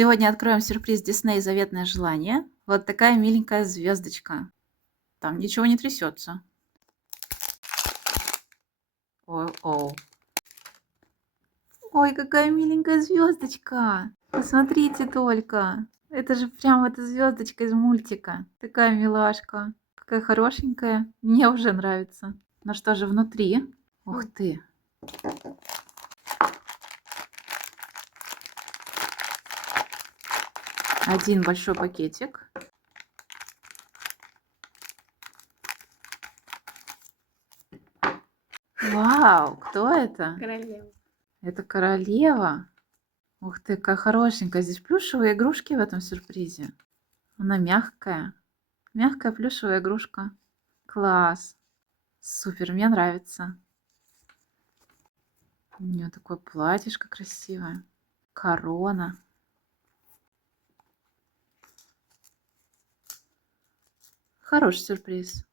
Сегодня откроем сюрприз Дисней «Заветное желание». Вот такая миленькая звездочка. Там ничего не трясется. Ой, ой, какая миленькая звездочка! Посмотрите только. Это же прям эта звездочка из мультика. Такая милашка. Какая хорошенькая. Мне уже нравится. Ну что же внутри? Ух ты. Один большой пакетик. Вау, кто это? Королева. Это королева. Ух ты, какая хорошенькая. Здесь плюшевые игрушки в этом сюрпризе. Она мягкая. Мягкая плюшевая игрушка. Класс. Супер, мне нравится. У нее такое платьишко красивое. Корона. Хороший сюрприз.